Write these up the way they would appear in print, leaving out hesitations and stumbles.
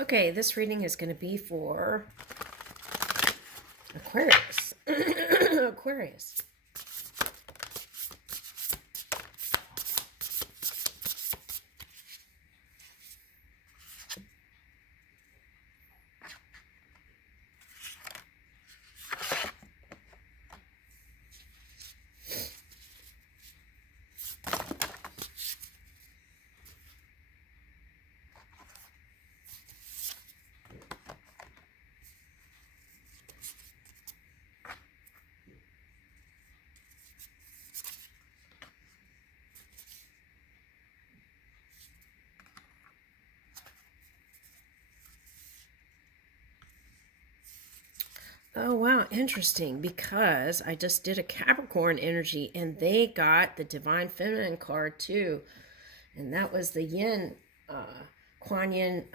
Okay, this reading is going to be for Aquarius. Aquarius. Oh, wow, interesting, because I just did a Capricorn energy and they got the Divine Feminine card too. And that was the Yin, Kuan Yin,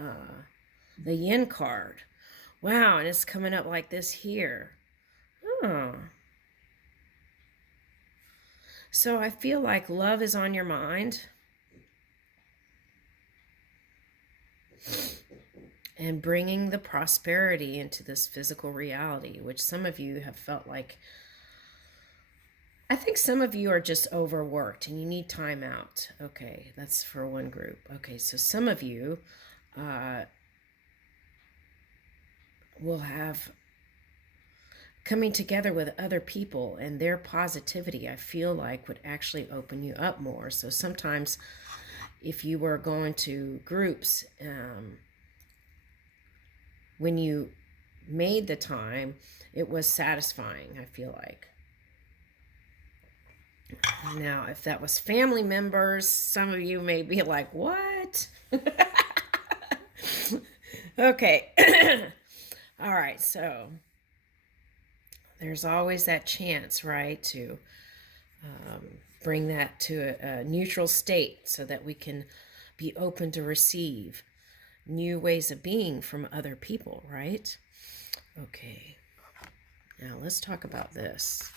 the Yin card. Wow, and it's coming up like this here. Oh. So I feel like love is on your mind. And bringing the prosperity into this physical reality, which some of you have felt like, I think some of you are just overworked and you need time out. Okay, that's for one group. Okay, so some of you will have coming together with other people, and their positivity, I feel like, would actually open you up more. So sometimes if you were going to groups, when you made the time, it was satisfying, I feel like. Now, if that was family members, some of you may be like, what? Okay. All right, so there's always that chance, right, to bring that to a neutral state so that we can be open to receive new ways of being from other people, right? Okay. Now let's talk about this.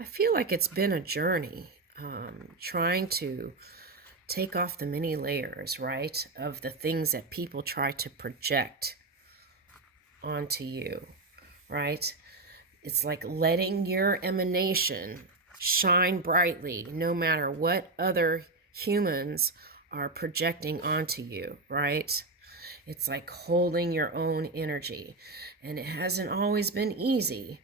I feel like it's been a journey, trying to take off the many layers, right, of the things that people try to project onto you, right? It's like letting your emanation shine brightly no matter what other humans are projecting onto you, right? It's like holding your own energy. And it hasn't always been easy,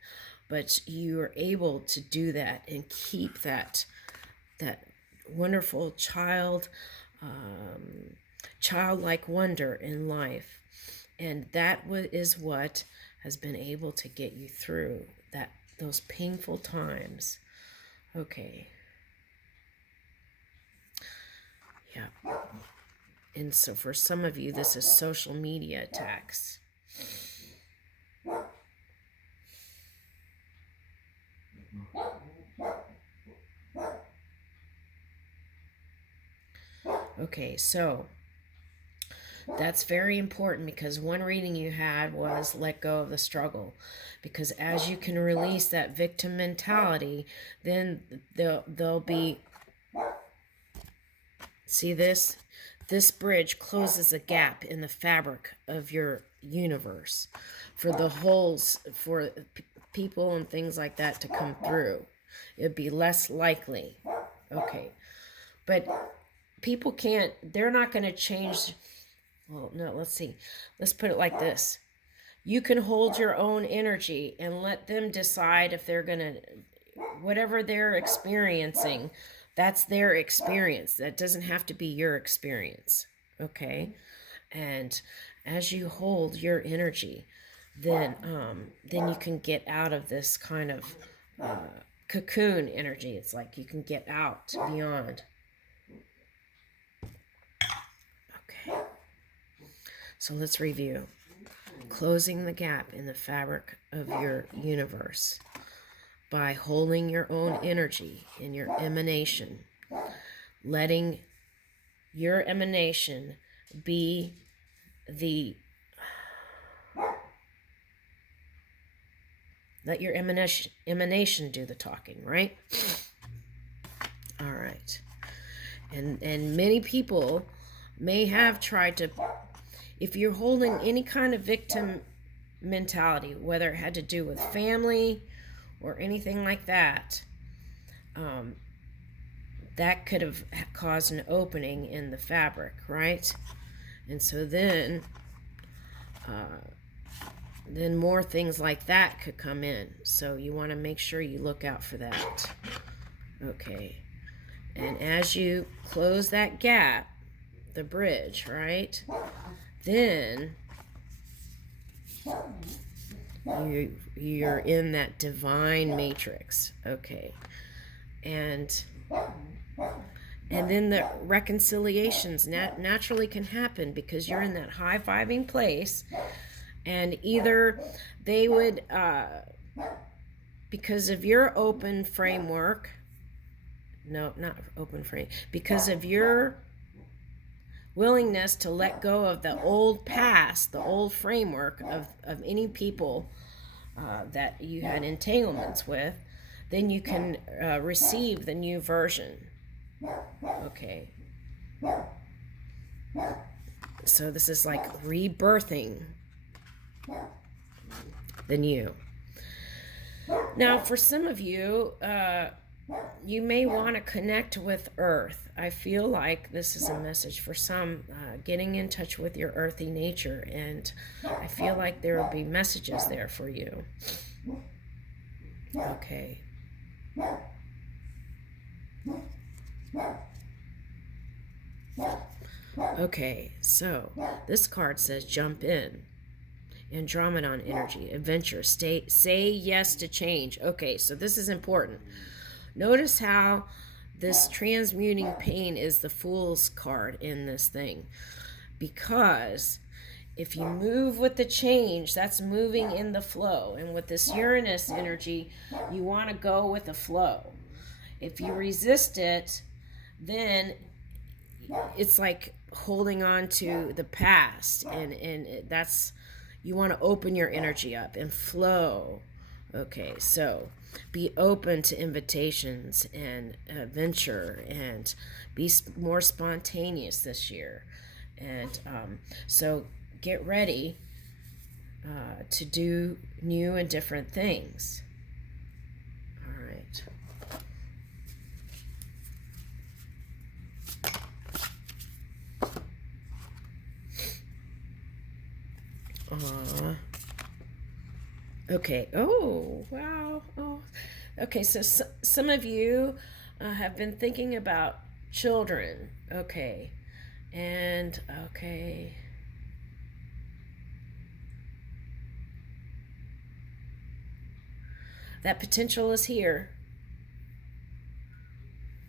but you are able to do that and keep that wonderful childlike wonder in life. And that is what has been able to get you through those painful times. Okay. Yeah. And so for some of you, this is social media attacks. Okay, so that's very important, because one reading you had was let go of the struggle. Because as you can release that victim mentality, then there'll be, see this? This bridge closes a gap in the fabric of your universe for the holes for people and things like that to come through. It'd be less likely. Okay. But people can't, they're not going to change. Well, no, let's see. Let's put it like this. You can hold your own energy and let them decide if they're going to, whatever they're experiencing, that's their experience. That doesn't have to be your experience. Okay? And as you hold your energy, then you can get out of this kind of cocoon energy. It's like you can get out beyond. Okay. So let's review. Closing the gap in the fabric of your universe by holding your own energy in your emanation, letting your emanation be let your emanation do the talking, right? All right. And many people may have tried to, if you're holding any kind of victim mentality, whether it had to do with family or anything like that, that could have caused an opening in the fabric, right? And so then more things like that could come in. So you want to make sure you look out for that. Okay. And as you close that gap, the bridge, right? Then you're in that divine matrix. Okay. And then the reconciliations naturally can happen because you're in that high-fiving place, and either they would, because of your open framework, no, not open frame, because of your willingness to let go of the old past, the old framework of any people that you had entanglements with, then you can receive the new version. Okay. So this is like rebirthing the new. Now, for some of you, you may want to connect with Earth. I feel like this is a message for some, getting in touch with your earthy nature, and I feel like there will be messages there for you. Okay. Okay, so this card says jump in. Andromedon energy, adventure, say yes to change. Okay, so this is important. Notice how this transmuting pain is the Fool's card in this thing. Because if you move with the change, that's moving in the flow. And with this Uranus energy, you want to go with the flow. If you resist it, then it's like holding on to the past. And that's, you want to open your energy up and flow. Okay, so be open to invitations and adventure, and be more spontaneous this year. And so get ready to do new and different things. All right. Okay. Oh, wow. Oh, okay. So some of you have been thinking about children. Okay. And, okay. That potential is here.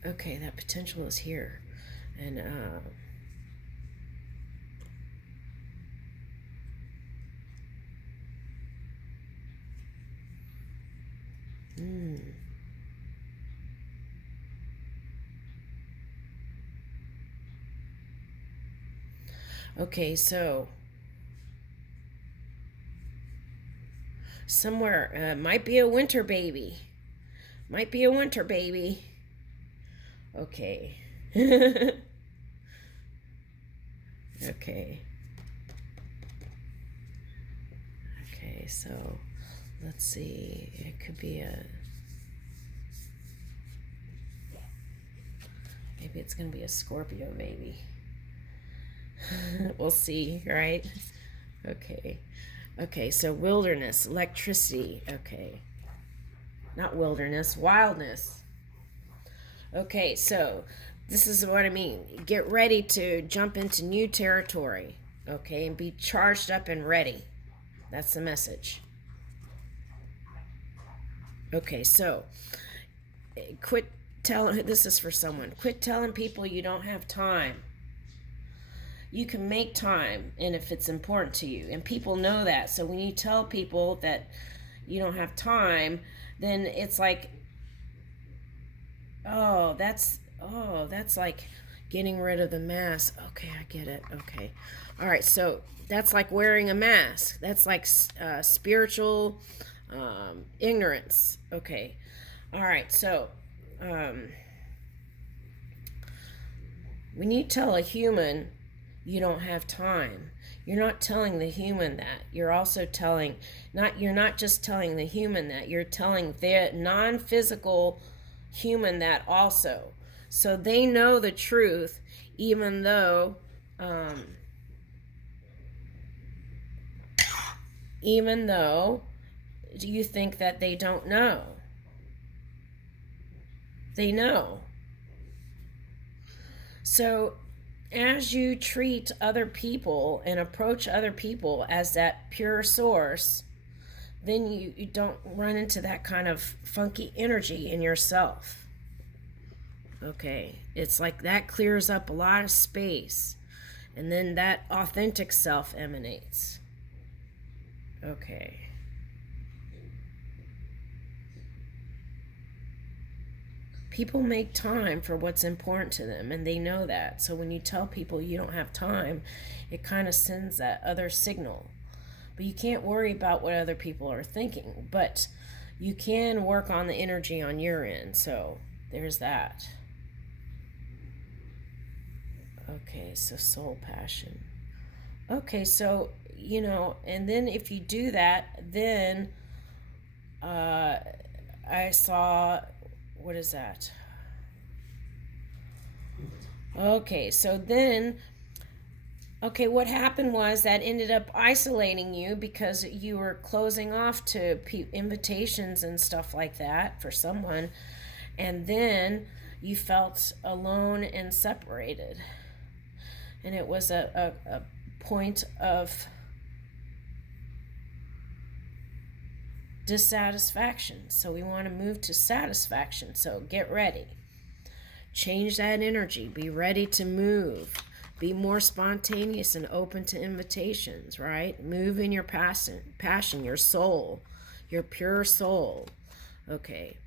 Okay, that potential is here. And, okay, so somewhere, might be a winter baby. Might be a winter baby. Okay. Okay. Okay, so let's see. It could be maybe it's going to be a Scorpio baby. We'll see, right? Okay. Okay, so wilderness, electricity. Okay. Not wilderness, wildness. Okay, so this is what I mean. Get ready to jump into new territory. Okay, and be charged up and ready. That's the message. Okay, so quit telling, this is for someone, quit telling people you don't have time. You can make time, and if it's important to you, and people know that. So when you tell people that you don't have time, then it's like, that's like getting rid of the mask. Okay, I get it. Okay. All right, so that's like wearing a mask. That's like spiritual ignorance. Okay. All right, so when you tell a human you don't have time. You're not telling the human that. You're also telling, you're not just telling the human that, you're telling the non-physical human that also. So they know the truth, even though even though you think that they don't know. They know. So as you treat other people and approach other people as that pure source, then you don't run into that kind of funky energy in yourself. Okay, it's like that clears up a lot of space, and then that authentic self emanates. Okay. People make time for what's important to them, and they know that. So when you tell people you don't have time, it kind of sends that other signal. But you can't worry about what other people are thinking, but you can work on the energy on your end. So there's that. Okay, so soul passion. Okay, so, and then if you do that, then I saw, what is that? Okay, so then, what happened was that ended up isolating you because you were closing off to invitations and stuff like that for someone, and then you felt alone and separated. And it was a point of dissatisfaction. So we want to move to satisfaction. So get ready. Change that energy. Be ready to move. Be more spontaneous and open to invitations, right? Move in your passion, your soul, your pure soul. Okay.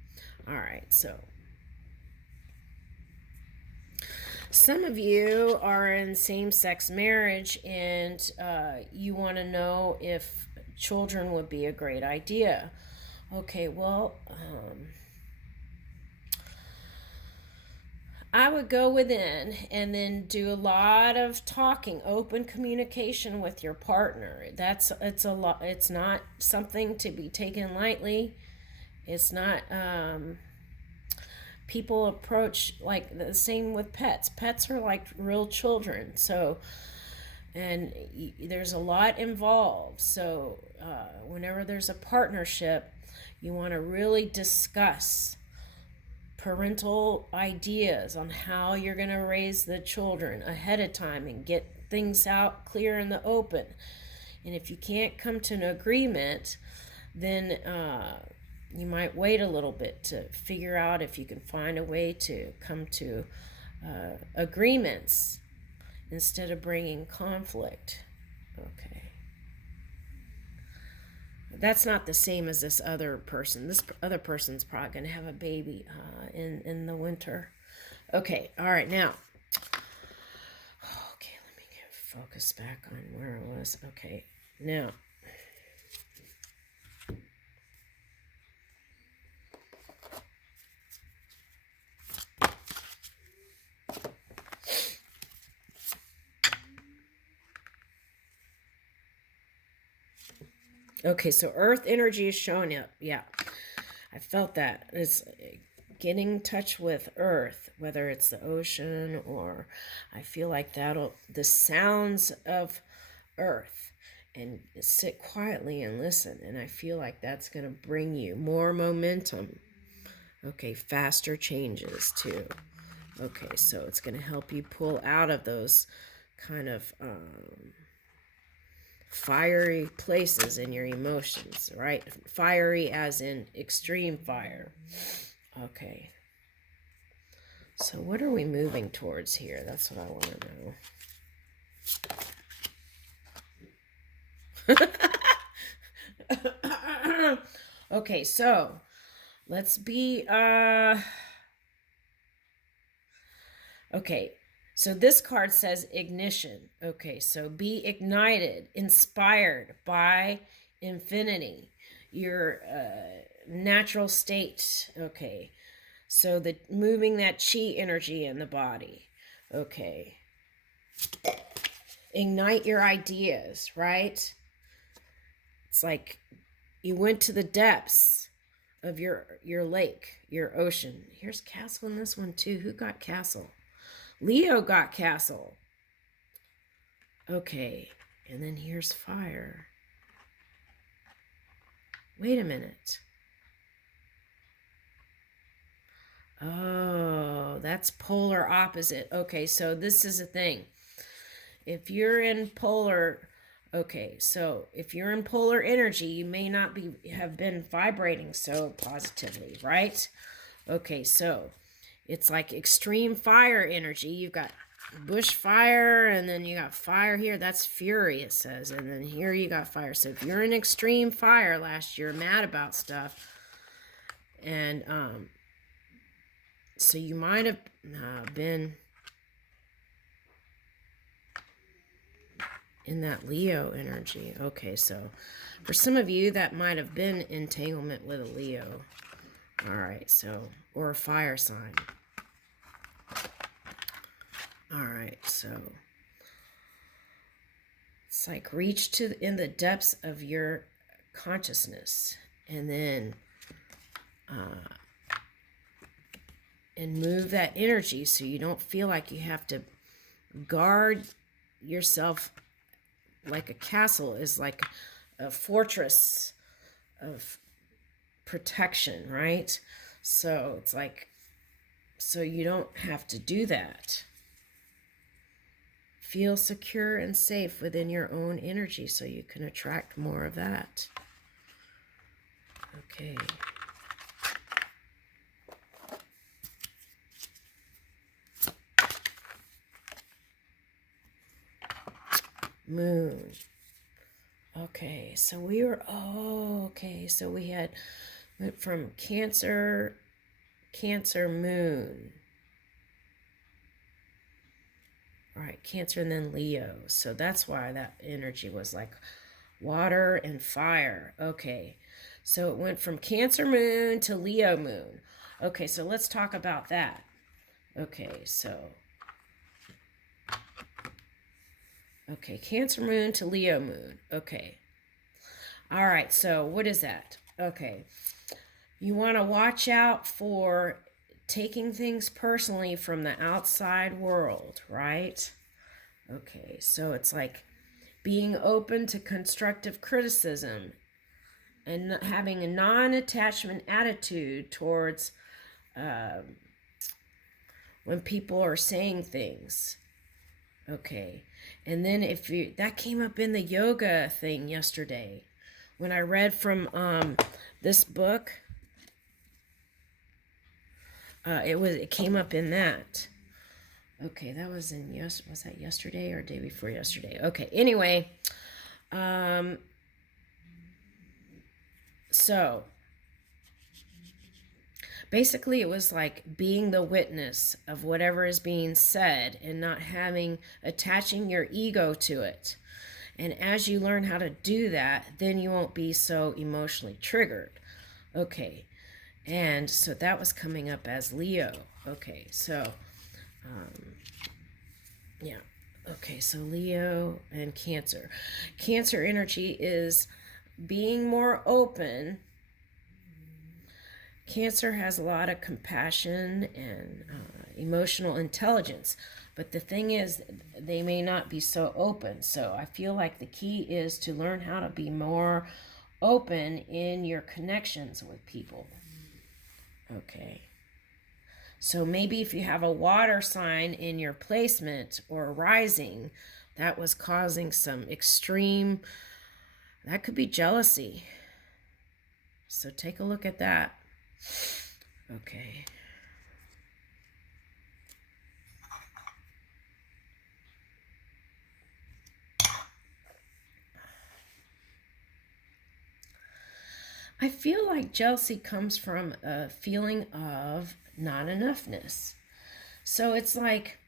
All right. So some of you are in same-sex marriage, and you want to know if children would be a great idea. Okay, well, I would go within and then do a lot of talking, open communication with your partner. It's a lot. It's not something to be taken lightly. It's not. People approach like the same with pets. Pets are like real children. So, and there's a lot involved. So, whenever there's a partnership, you want to really discuss parental ideas on how you're going to raise the children ahead of time and get things out clear in the open. And if you can't come to an agreement, then you might wait a little bit to figure out if you can find a way to come to agreements instead of bringing conflict. Okay. That's not the same as this other person. This other person's probably going to have a baby in the winter. Okay, all right, now. Okay, let me get focus back on where I was. Okay, now. Okay, so earth energy is showing up. Yeah, I felt that. It's getting in touch with earth, whether it's the ocean or I feel like the sounds of earth, and sit quietly and listen. And I feel like that's going to bring you more momentum. Okay, faster changes too. Okay, so it's going to help you pull out of those kind of fiery places in your emotions, right? Fiery as in extreme fire. Okay. So what are we moving towards here? That's what I want to know. Okay, so let's be okay. So this card says ignition. Okay, so be ignited, inspired by infinity, your natural state. Okay, so moving that chi energy in the body. Okay. ignite your ideas, right? It's like you went to the depths of your lake, your ocean. Here's castle in this one too. Who got castle? Leo got castle. Okay, and then here's fire. Wait a minute. Oh, that's polar opposite. Okay, so this is a thing. If you're in polar, okay, so if you're in polar energy, you may not have been vibrating so positively, right? Okay, so it's like extreme fire energy. You've got bushfire, and then you got fire here. That's fury, it says. And then here you got fire. So if you're in extreme fire last year, mad about stuff, and so you might have been in that Leo energy. Okay, so for some of you, that might have been entanglement with a Leo. All right, so, or a fire sign. All right, so it's like reach to in the depths of your consciousness, and then and move that energy so you don't feel like you have to guard yourself. Like a castle is like a fortress of protection, right? So it's like, so you don't have to do that. Feel secure and safe within your own energy so you can attract more of that. Okay. Moon. Okay, so we were, okay, so we went from Cancer, Moon. All right, Cancer and then Leo. So that's why that energy was like water and fire. Okay, so it went from Cancer Moon to Leo Moon. Okay, so let's talk about that. Okay, so okay, Cancer Moon to Leo Moon. Okay. All right, so what is that? Okay. You want to watch out for taking things personally from the outside world, right? Okay, so it's like being open to constructive criticism and having a non-attachment attitude towards when people are saying things. Okay, and then if you, that came up in the yoga thing yesterday when I read from this book. It came up in that. Okay, that was in was that yesterday or day before yesterday? Okay, anyway, so basically it was like being the witness of whatever is being said and not attaching your ego to it. And as you learn how to do that, then you won't be so emotionally triggered. Okay, and so that was coming up as Leo. Okay, so yeah. Okay, so Leo and Cancer. Cancer energy is being more open. Cancer has a lot of compassion and emotional intelligence. But the thing is, they may not be so open. So I feel like the key is to learn how to be more open in your connections with people. Okay. So maybe if you have a water sign in your placement or rising, that was causing some extreme, that could be jealousy. So take a look at that. Okay. I feel like jealousy comes from a feeling of not enoughness. So it's like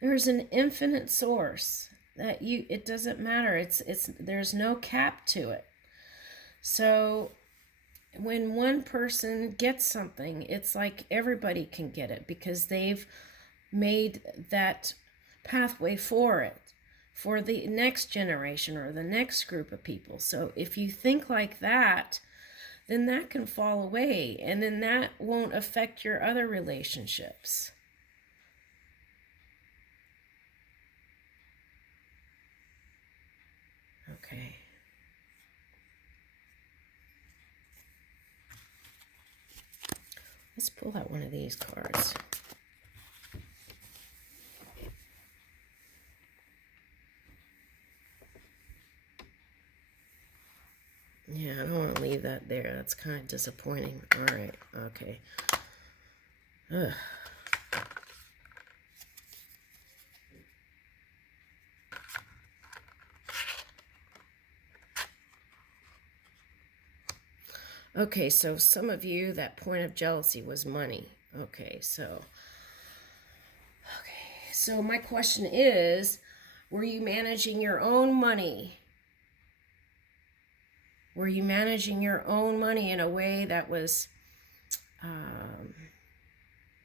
there's an infinite source that it doesn't matter. It's there's no cap to it. So when one person gets something, it's like everybody can get it because they've made that pathway for it. for the next generation or the next group of people. So if you think like that, then that can fall away, and then that won't affect your other relationships. Okay. Let's pull out one of these cards. Yeah, I don't want to leave that there. That's kind of disappointing. All right. Okay. Ugh. Okay, so some of you, that point of jealousy was money. Okay, so my question is, were you managing your own money? Were you managing your own money in a way that was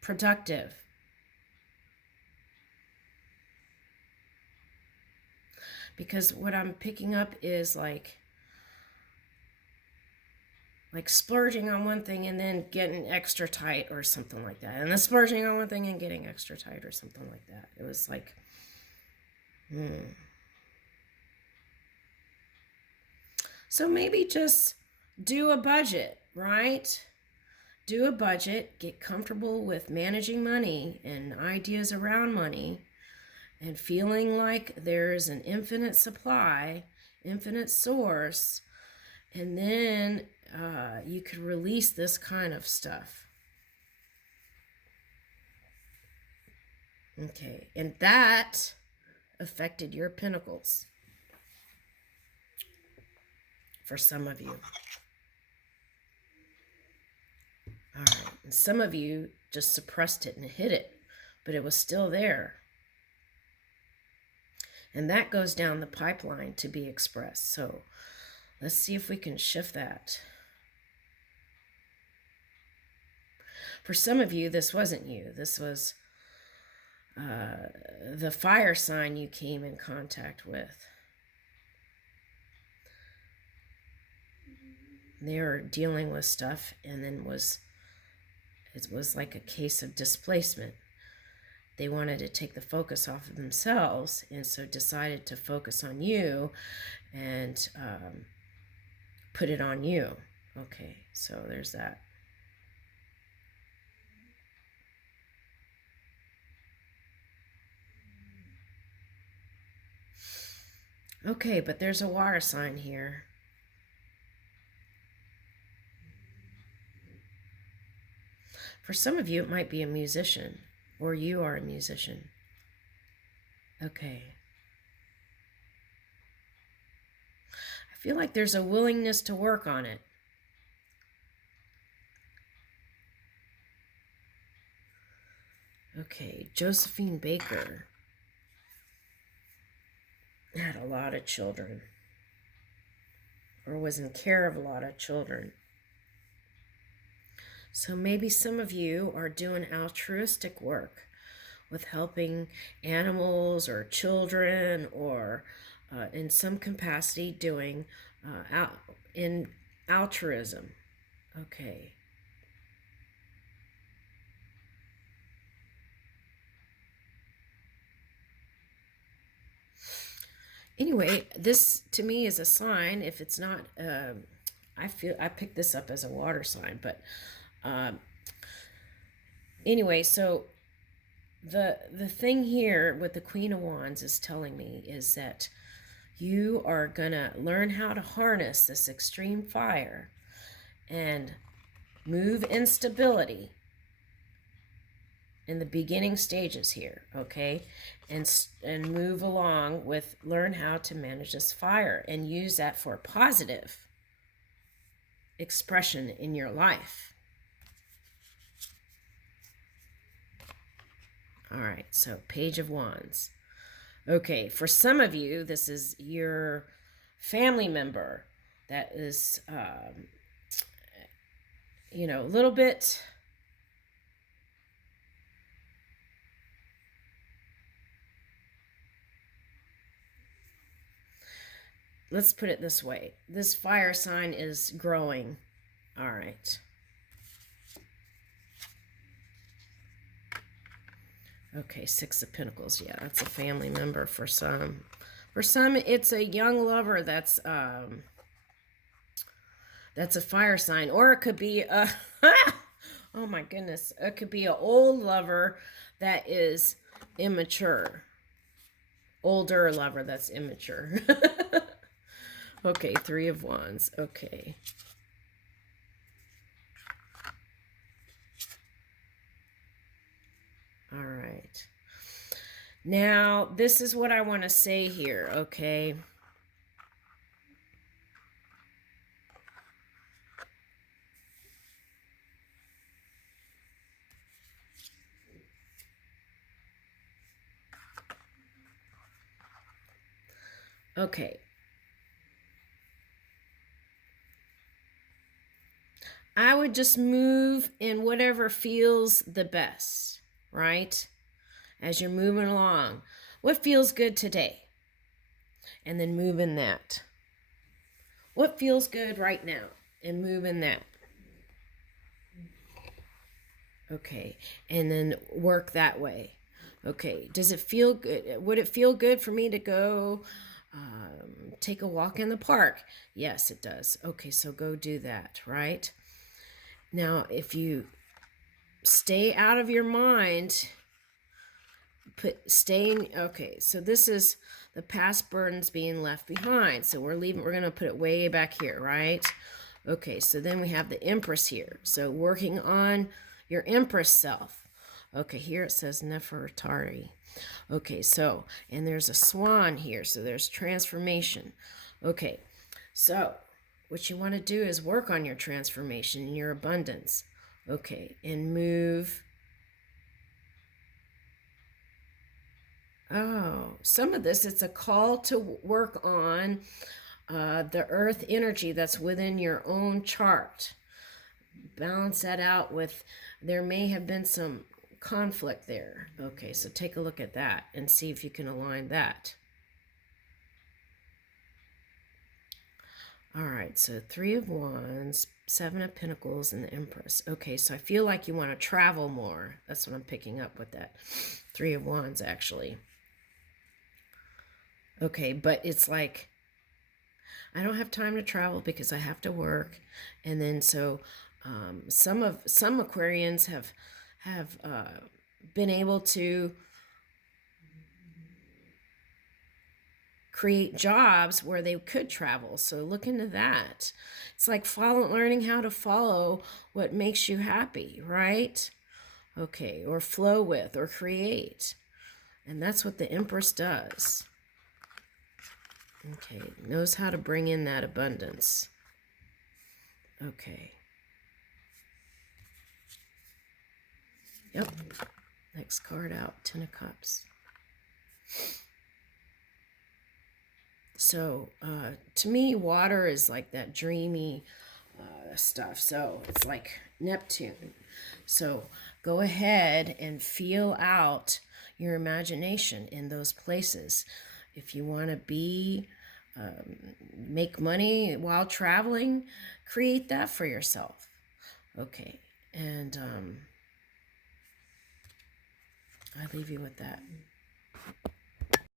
productive? Because what I'm picking up is like splurging on one thing and then getting extra tight or something like that. And then splurging on one thing and getting extra tight or something like that. It was like, So maybe just do a budget, right? Do a budget, get comfortable with managing money and ideas around money, and feeling like there's an infinite supply, infinite source, and then you could release this kind of stuff. Okay, and that affected your pentacles for some of you. All right, and some of you just suppressed it and hid it, but it was still there. And that goes down the pipeline to be expressed. So let's see if we can shift that. For some of you, this wasn't you. This was the fire sign you came in contact with. They were dealing with stuff, and then it was like a case of displacement. They wanted to take the focus off of themselves, and so decided to focus on you and put it on you. Okay, so there's that. Okay, but there's a water sign here. For some of you, it might be a musician, or you are a musician. Okay. I feel like there's a willingness to work on it. Okay, Josephine Baker had a lot of children, or was in care of a lot of children. So maybe some of you are doing altruistic work with helping animals or children, or in some capacity doing in altruism. Okay. Anyway, this to me is a sign. If it's not, I picked this up as a water sign, but anyway, so the thing here with the Queen of Wands is telling me is that you are gonna learn how to harness this extreme fire and move instability in the beginning stages here, okay? And move along with, learn how to manage this fire and use that for positive expression in your life. All right, so Page of Wands. Okay, for some of you, this is your family member that is, a little bit let's put it this way. This fire sign is growing. All right. Okay, Six of Pentacles. Yeah, that's a family member for some. For some, it's a young lover that's a fire sign. Or it could be a... oh my goodness. It could be an old lover that is immature. Older lover that's immature. Okay, Three of Wands. Okay. All right. Now, this is what I want to say here, okay? Okay. I would just move in whatever feels the best, right? As you're moving along. What feels good today? And then move in that. What feels good right now? And move in that. Okay. And then work that way. Okay. Does it feel good? Would it feel good for me to go take a walk in the park? Yes, it does. Okay, so go do that, right? Now, if you stay out of your mind, okay, so this is the past burdens being left behind. So we're going to put it way back here, right? Okay, so then we have the Empress here. So working on your Empress self. Okay, here it says Nefertari. Okay, so, and there's a swan here, so there's transformation. Okay, so what you want to do is work on your transformation, your abundance. Okay, and move. Oh, some of this, it's a call to work on the earth energy that's within your own chart. Balance that out with, there may have been some conflict there. Okay, so take a look at that and see if you can align that. All right, so Three of Wands, Seven of Pentacles, and the Empress. Okay, so I feel like you want to travel more. That's what I'm picking up with that. Three of Wands, actually. Okay, but it's like, I don't have time to travel because I have to work. And then so some Aquarians have been able to create jobs where they could travel. So look into that. It's like learning how to follow what makes you happy, right? Okay, or flow with, or create. And that's what the Empress does. Okay, knows how to bring in that abundance. Okay. Yep. Next card out, Ten of Cups. So, to me, water is like that dreamy stuff. So, it's like Neptune. So, go ahead and feel out your imagination in those places. If you want to make money while traveling, create that for yourself. Okay, and I leave you with that.